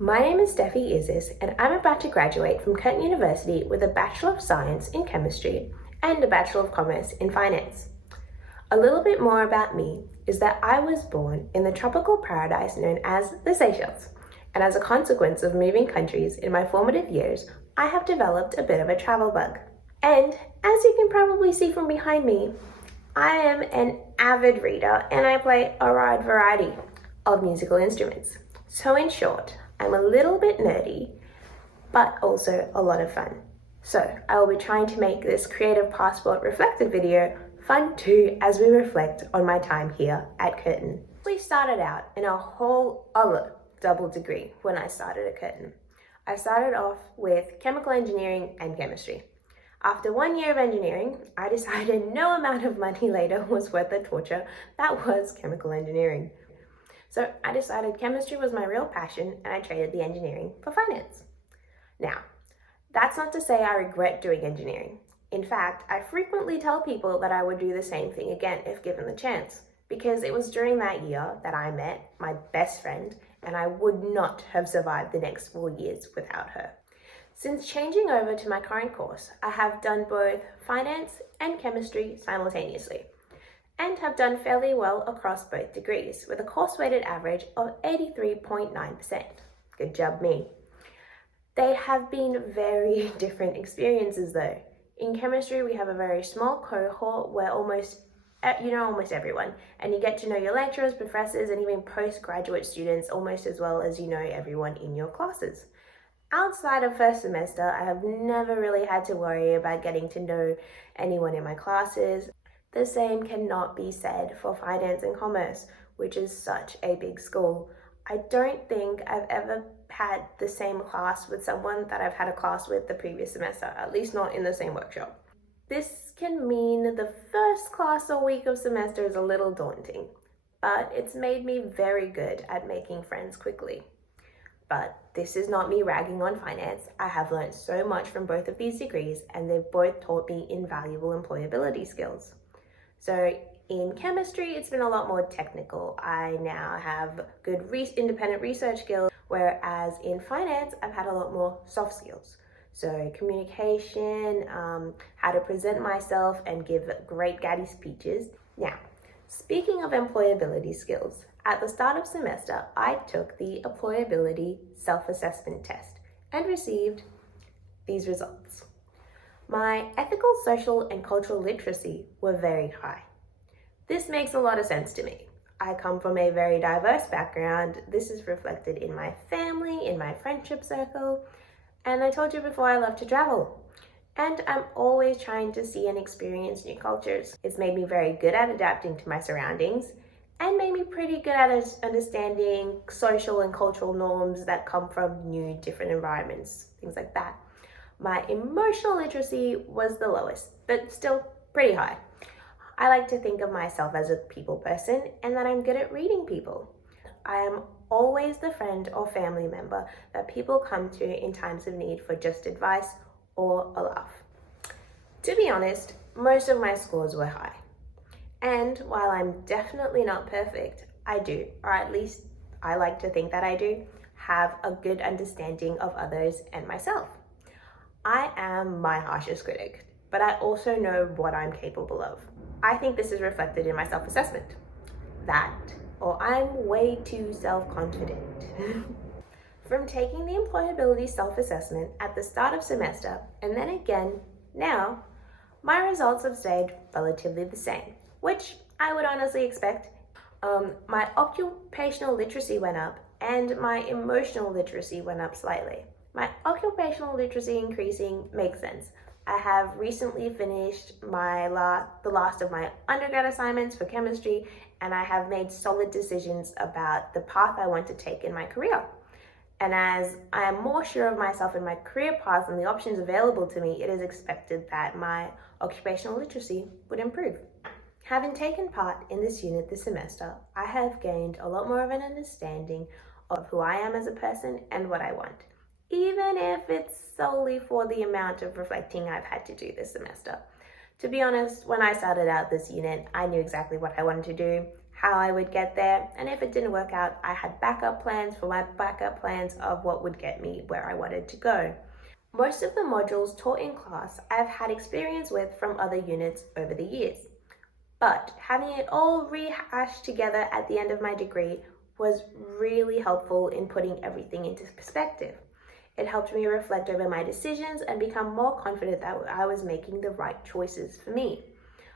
My name is Steffi Isis, and I'm about to graduate from Curtin University with a Bachelor of Science in Chemistry and a Bachelor of Commerce in Finance. A little bit more about me is that I was born in the tropical paradise known as the Seychelles, and as a consequence of moving countries in my formative years, I have developed a bit of a travel bug. And as you can probably see from behind me, I am an avid reader and I play a wide variety of musical instruments. So in short, I'm a little bit nerdy, but also a lot of fun. So I will be trying to make this Creative Passport reflective video fun too as we reflect on my time here at Curtin. We started out in a whole other double degree when I started at Curtin. I started off with chemical engineering and chemistry. After 1 year of engineering, I decided no amount of money later was worth the torture that was chemical engineering. So I decided chemistry was my real passion and I traded the engineering for finance. Now, that's not to say I regret doing engineering. In fact, I frequently tell people that I would do the same thing again if given the chance, because it was during that year that I met my best friend and I would not have survived the next 4 years without her. Since changing over to my current course, I have done both finance and chemistry simultaneously, and have done fairly well across both degrees with a course-weighted average of 83.9%. Good job me. They have been very different experiences though. In chemistry, we have a very small cohort where almost everyone, and you get to know your lecturers, professors, and even postgraduate students almost as well as you know everyone in your classes. Outside of first semester, I have never really had to worry about getting to know anyone in my classes. The same cannot be said for finance and commerce, which is such a big school. I don't think I've ever had the same class with someone that I've had a class with the previous semester, at least not in the same workshop. This can mean the first class or week of semester is a little daunting, but it's made me very good at making friends quickly. But this is not me ragging on finance. I have learned so much from both of these degrees and they've both taught me invaluable employability skills. So in chemistry, it's been a lot more technical. I now have good independent research skills, whereas in finance, I've had a lot more soft skills. So communication, how to present myself and give great gaddy speeches. Now, speaking of employability skills, at the start of semester, I took the employability self-assessment test and received these results. My ethical, social, and cultural literacy were very high. This makes a lot of sense to me. I come from a very diverse background. This is reflected in my family, in my friendship circle, and I told you before I love to travel. And I'm always trying to see and experience new cultures. It's made me very good at adapting to my surroundings and made me pretty good at understanding social and cultural norms that come from new, different environments, things like that. My emotional literacy was the lowest, but still pretty high. I like to think of myself as a people person and that I'm good at reading people. I am always the friend or family member that people come to in times of need for just advice or a laugh. To be honest, most of my scores were high. And while I'm definitely not perfect, I do, or at least I like to think that I do, have a good understanding of others and myself. I am my harshest critic, but I also know what I'm capable of. I think this is reflected in my self-assessment. That, or I'm way too self-confident. From taking the employability self-assessment at the start of semester, and then again now, my results have stayed relatively the same, which I would honestly expect. My occupational literacy went up and my emotional literacy went up slightly. My occupational literacy increasing makes sense. I have recently finished the last of my undergrad assignments for chemistry, and I have made solid decisions about the path I want to take in my career. And as I am more sure of myself in my career path and the options available to me, it is expected that my occupational literacy would improve. Having taken part in this unit this semester, I have gained a lot more of an understanding of who I am as a person and what I want, even if it's solely for the amount of reflecting I've had to do this semester. To be honest, when I started out this unit, I knew exactly what I wanted to do, how I would get there, and if it didn't work out, I had backup plans for my backup plans of what would get me where I wanted to go. Most of the modules taught in class I've had experience with from other units over the years, but having it all rehashed together at the end of my degree was really helpful in putting everything into perspective. It helped me reflect over my decisions and become more confident that I was making the right choices for me.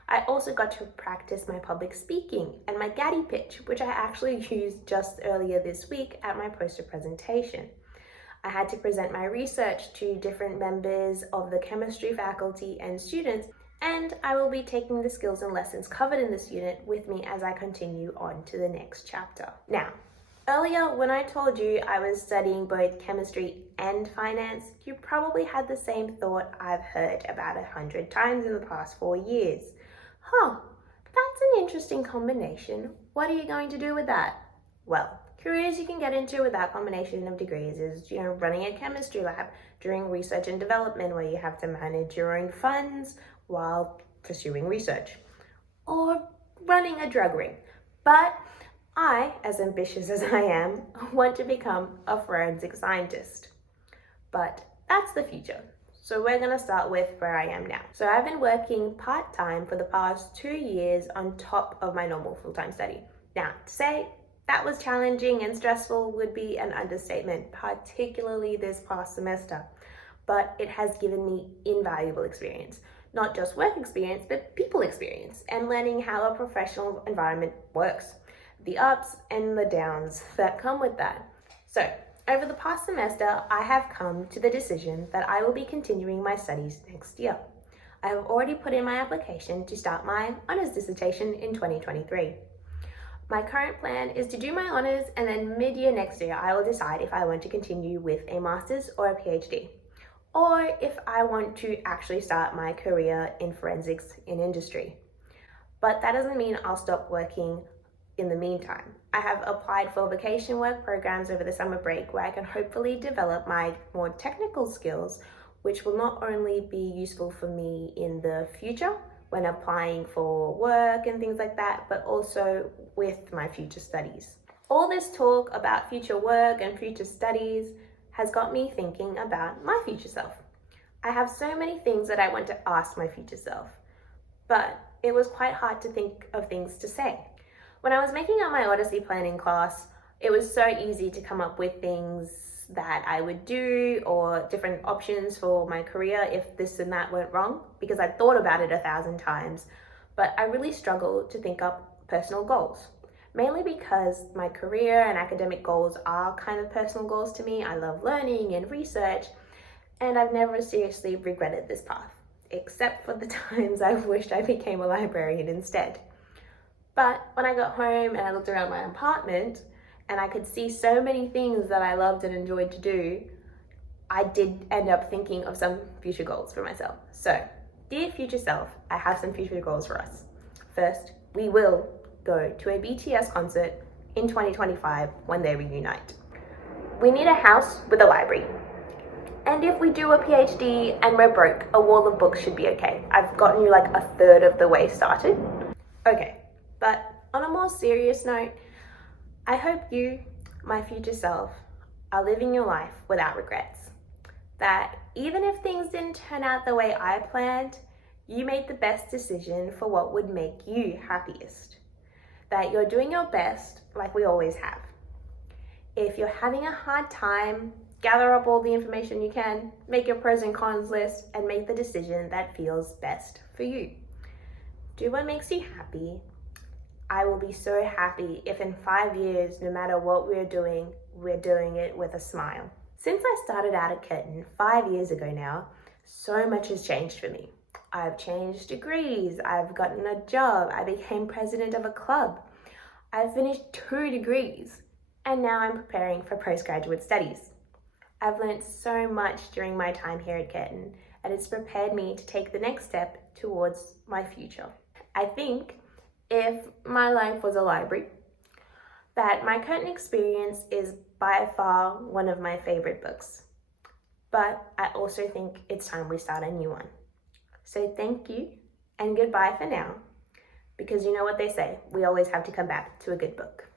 I also got to practice my public speaking and my Gaddy pitch, which I actually used just earlier this week at my poster presentation. I had to present my research to different members of the chemistry faculty and students, and I will be taking the skills and lessons covered in this unit with me as I continue on to the next chapter. Now, earlier when I told you I was studying both chemistry and finance, you probably had the same thought I've heard about 100 times in the past 4 years. That's an interesting combination. What are you going to do with that? Well, careers you can get into with that combination of degrees is, running a chemistry lab, doing research and development where you have to manage your own funds while pursuing research, or running a drug ring. But I, as ambitious as I am, want to become a forensic scientist. But that's the future. So we're going to start with where I am now. So I've been working part-time for the past 2 years on top of my normal full-time study. Now, to say that was challenging and stressful would be an understatement, particularly this past semester. But it has given me invaluable experience. Not just work experience, but people experience and learning how a professional environment works. The ups and the downs that come with that. So, over the past semester, I have come to the decision that I will be continuing my studies next year. I have already put in my application to start my honours dissertation in 2023. My current plan is to do my honours, and then mid-year next year I will decide if I want to continue with a master's or a PhD, or if I want to actually start my career in forensics in industry. But that doesn't mean I'll stop working in the meantime. I have applied for vacation work programs over the summer break where I can hopefully develop my more technical skills, which will not only be useful for me in the future when applying for work and things like that, but also with my future studies. All this talk about future work and future studies has got me thinking about my future self. I have so many things that I want to ask my future self, but it was quite hard to think of things to say. When I was making up my Odyssey plan in class, it was so easy to come up with things that I would do or different options for my career if this and that went wrong, because I'd thought about it 1,000 times, but I really struggled to think up personal goals. Mainly because my career and academic goals are kind of personal goals to me. I love learning and research, and I've never seriously regretted this path, except for the times I wished I became a librarian instead. But when I got home and I looked around my apartment and I could see so many things that I loved and enjoyed to do, I did end up thinking of some future goals for myself. So, dear future self, I have some future goals for us. First, we will go to a BTS concert in 2025 when they reunite. We need a house with a library. And if we do a PhD and we're broke, a wall of books should be okay. I've gotten you like a third of the way started. Okay. But on a more serious note, I hope you, my future self, are living your life without regrets. That even if things didn't turn out the way I planned, you made the best decision for what would make you happiest. That you're doing your best like we always have. If you're having a hard time, gather up all the information you can, make your pros and cons list, and make the decision that feels best for you. Do what makes you happy. I will be so happy if in 5 years, no matter what we're doing it with a smile. Since I started out at Curtin 5 years ago now, so much has changed for me. I've changed degrees, I've gotten a job, I became president of a club, I've finished 2 degrees, and now I'm preparing for postgraduate studies. I've learned so much during my time here at Curtin, and it's prepared me to take the next step towards my future. I think if my life was a library, that my Curtin experience is by far one of my favorite books. But I also think it's time we start a new one. So thank you and goodbye for now. because you know what they say, we always have to come back to a good book.